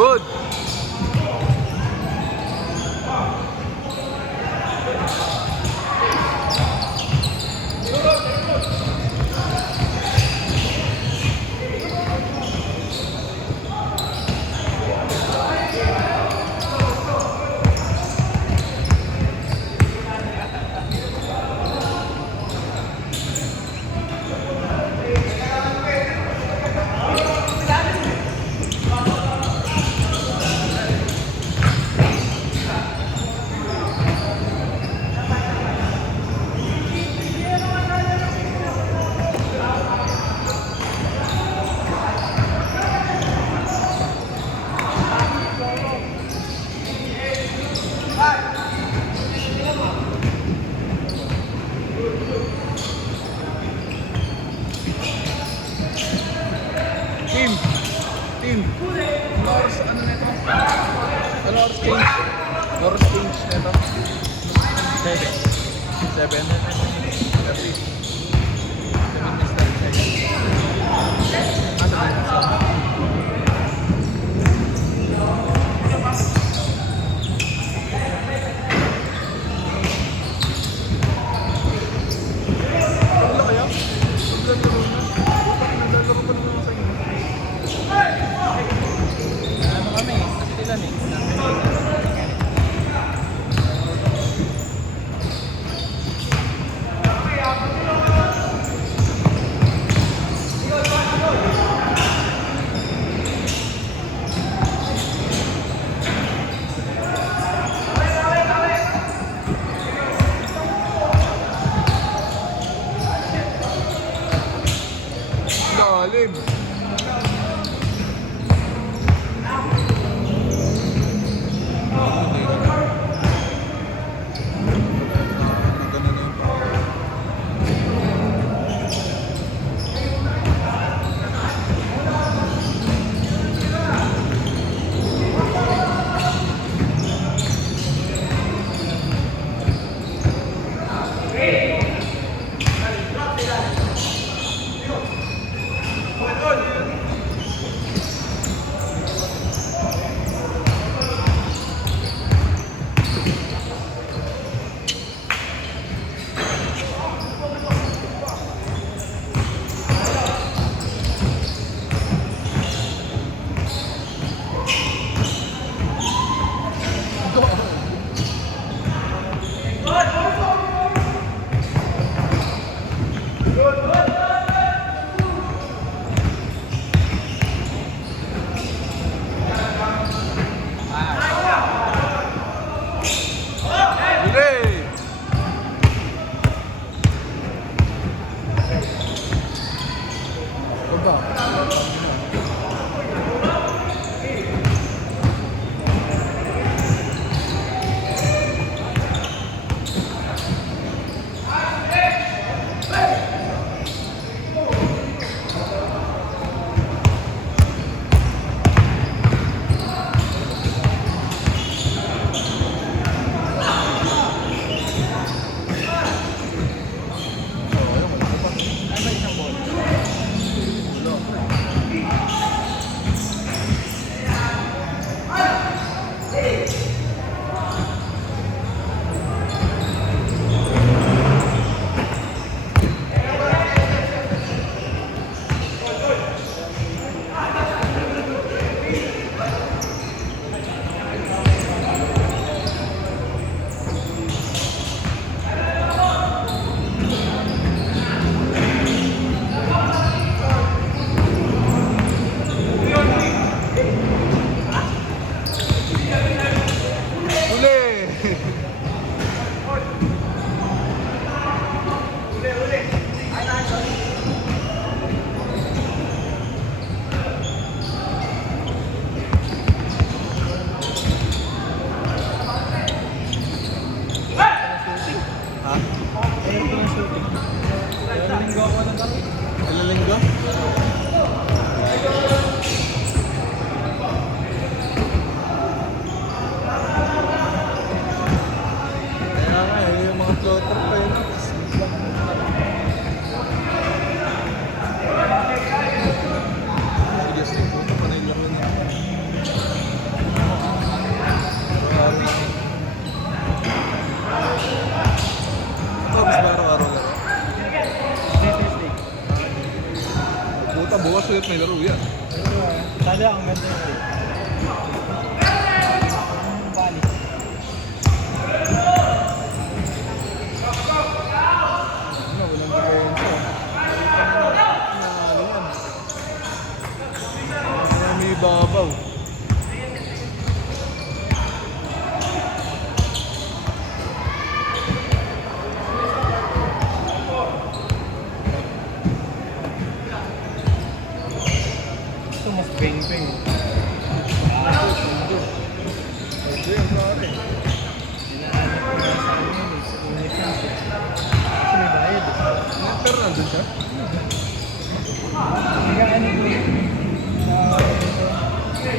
Good. Team. Team. Ano oras, ano na ito? Ano oras change? Oras change na ito? 7. 7. 30. 7 minutes na rin. Ano ba ito? Ano kaya? Naglalaro na. Naglalaro pa naman sa inyo. Ano kami? Kastilan eh. Bali. Ano, walang diferensya. Ano yan? May babaw. Ito mas beng-beng. Pwede yan, pare. Hinahanap ko na sa amin yun eh. Sa OnlyFans eh. Kasi may bayad eh. Pero nandun siya? Nag-ano ko yun sa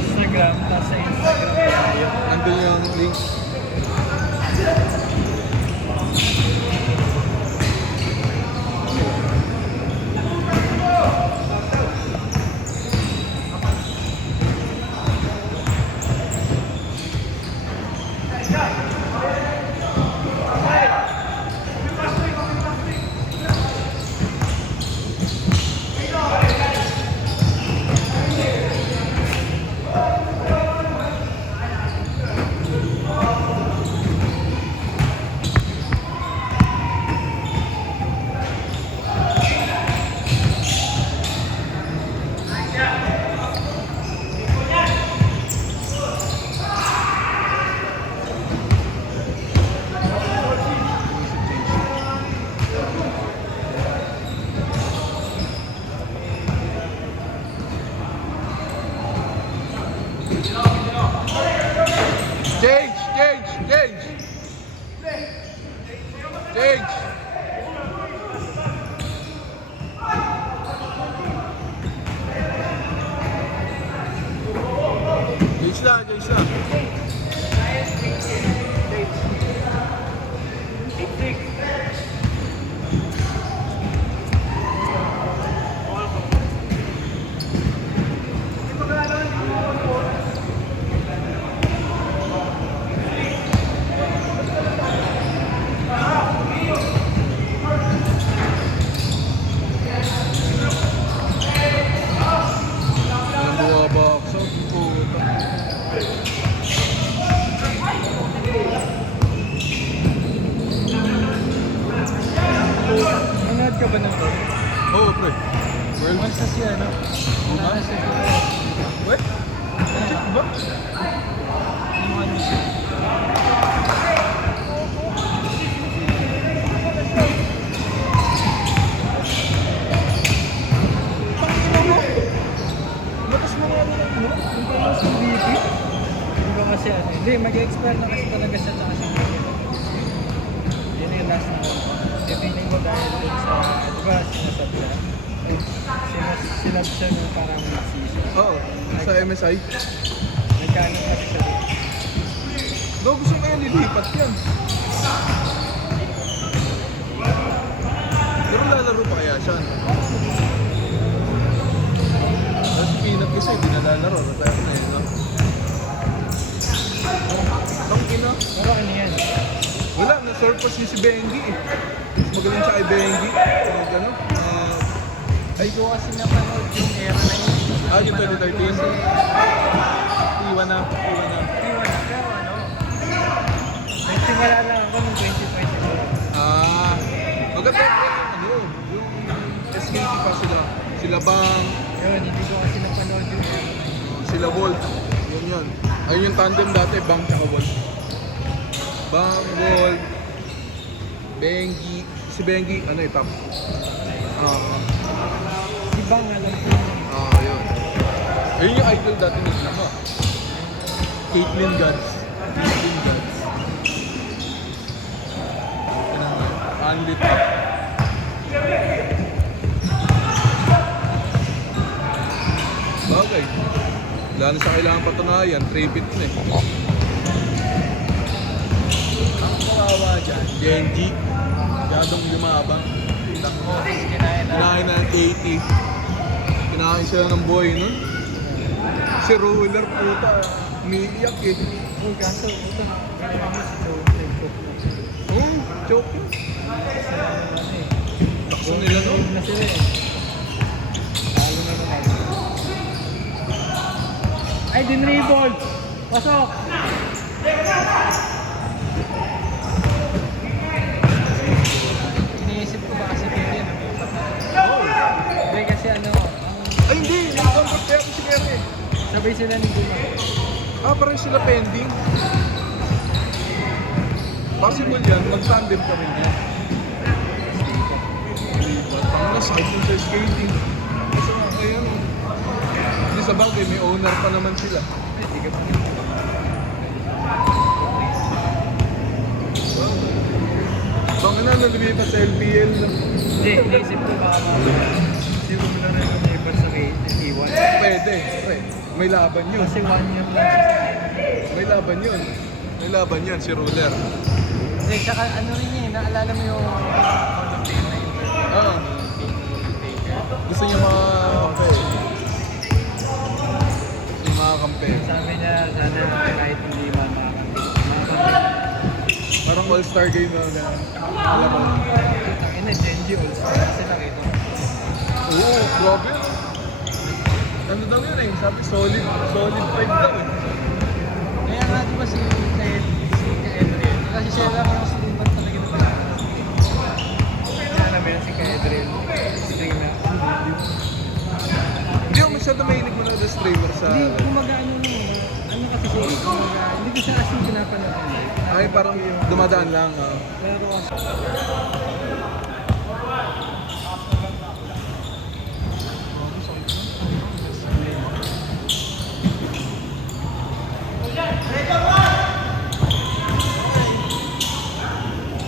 Instagram, nasa Instagram tayo. Nandun yung link. Change! Change! Change! Change! Change lang, change lang. Ang buwabaksaw, puta. Nanood ka ba ng to? Oo, pre. Well, Once na siya, no? Nasa siya. what? Check ba? Yung ano siya. Batas mo nga nila. Yung parang sa BP. Di ba kasi ano? Hindi, mag-expire na kasi talaga siya sa kasi. Yun yung last na. Feeling ko dahil dun sa, di ba sinasab siya? Sinab siya ng parang season. Oo, sa MSI. Nagkano kasi siya doon. No, gusto kaya nilipat yan. Pero lalaro pa kaya siya? Kasi Peanut kasi hindi na lalaro. Retire na yun, no? Ang ina. Pero ano yan? Wala, na-surpass si Bengi eh. Mas magaling siya kay Bengi. Ano? Ay, ko kasi napanood yung era na yun. Yung 2013. Iwan na. Iwan na. Pero ano? Nagsimula lang ako ng 2024. Maganda yung SKT pa sila. Sila Bang, Yun, hindi ko kasi napanood yun. sila Wolf. Yun. Ayun yung tandem dati, Bang tsaka Wolf. Bang, Wolf, Bengi. Si Bengi, ano top? Si Bang alam ko. Yun. Ayun yung idol dati ni Lima. Caitlyn Gods. Only top. Bagay. Wala na sa kailangan patunayan. Tribute na eh. Ang kawawa dyan. Genji. Masyadong lumabang. Tako, kinain na. Kinain na ng 80. Kinain sila ng boy nun. Si Ruler puta. Umiiyak eh. Uy, kaso, ito. Kaya mo si Joe. Choke yun. Kasi ano eh. Takso nila no. Na sila eh. Talo na naman. Ay, dinribble! Pasok! Iniisip ko ba kasi Kerry na may hindi kasi ano, Ay, hindi. Nag-convert kaya ako si Kerry. sabay sila ni Guma. Ah, parang sila pending. Possible yan. Mag-tandem kami niya. Ang sakit nun sa skating. Kasi nga, ayan. Hindi sa bagay, may owner pa naman sila. Hindi ka pa Baka na lumipat sa LPL. Hindi, iniisip ko baka kasi kung na rin ang iba sa K1. Pwede. May laban yun. Kasi 1 year lang siya. May laban yun. May laban yan, si Ruler. Hindi, tsaka ano rin eh, naalala mo yung Call of Fame na interview. Oo. Gusto niya mga kampe. Yung mga kampe. Sabi niya, sana kahit hindi man Parang all-star game na alam mo. Ang ina, Genji All-Star kasi nakita ko. Oo, grabe. Ano daw yun eh, sabi solid 5 daw eh. Kaya nga di ba si Kaedriel? Kasi siya lang ang streamer talaga na pala. Kaya namin si Kaedriel, streamer. Hindi ako masyado mahilig mo na the streamer sa... Hindi, kumaga ano kasi siya, kumaga, hindi ko siya kasi pinapanood. Ay, parang dumadaan lang. Pero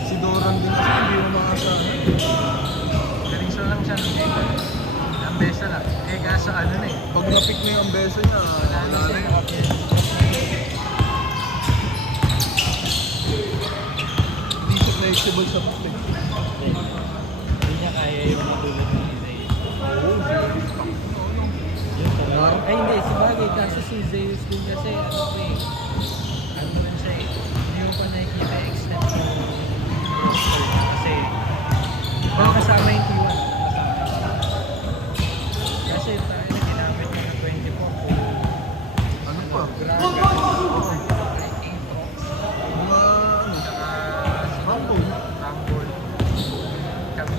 Si Doran din kasi hindi mo makasahan. galing siya lang siya ng game. Ang besa lang. Eh kaso ano na eh. Pag na-pick na yung besa niya, Wala na siya yun. nakapit. Hindi siya flexible sa pick. Hindi niya kaya yung matulad ng Isaiah. Ay hindi, si Bagay. Kaso si Zeus din kasi ano ko eh. Ano rin siya eh. Hindi mo pa nakikita extent ng roster niya. Kasi baka kasama yung T1. Kasi tayo na ginamit niya ng 24 po. Ano pa? Grabe. Mga ano? Saka Rumble. Rumble. Kami.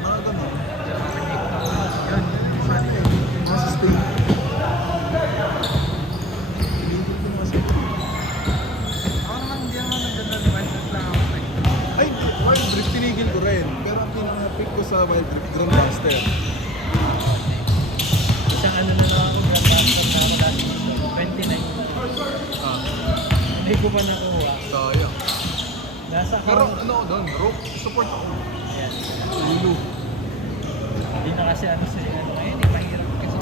Mga ganun. Yun. Mga sustain. Pinipit ko naman siya. Ako naman hindi naman nagdadal wild lang ako eh. Ay, Wild Rift tinigil ko rin. Pero ang pinaka-pick ko sa Wild Rift, Grandmaster. Isang ano na lang ako, Grandmaster na ako last season. 29. Ah, Hindi ko pa nakuha. sayang. Nasa Pero account. ano ako doon, rope, support ako. Yan. Lulu. Hindi na kasi ano sa ano ngayon, mahirap kasi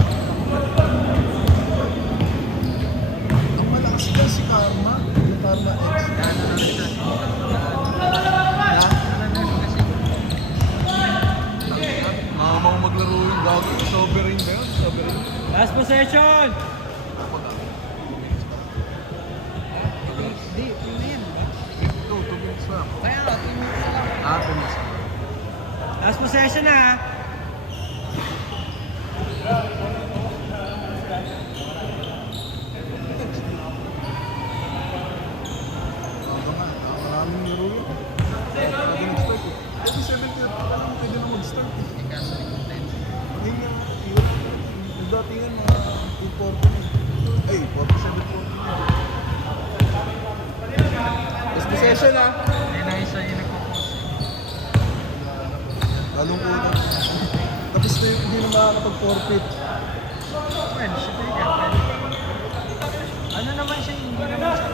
Ang malakas ka si Karma. Yung Karma X. Gano'n na rin siya. Ha? Ano na kasi. Mga maglaro yung gago. Sovereign ba yun? Sovereign. Last possession! Ako na. Hindi, yun na yan. Ito, 2 minutes lang. Kaya nga, 2 minutes lang. Ah, 2 minutes lang. Last possession na! Ako nga. Maraming laro yun. Pwede nag-start eh. Pwede 70 pa lang. Pwede na mag-start eh. Hindi nga. Yung dati yan, mga 240 eh. Ay, 47 Last possession ah. Hindi na isa yung nagpo-post. Lalong po na. Tapos na hindi na makakapag-forfeit. Well, siya talaga. Ano naman siya, hindi naman siya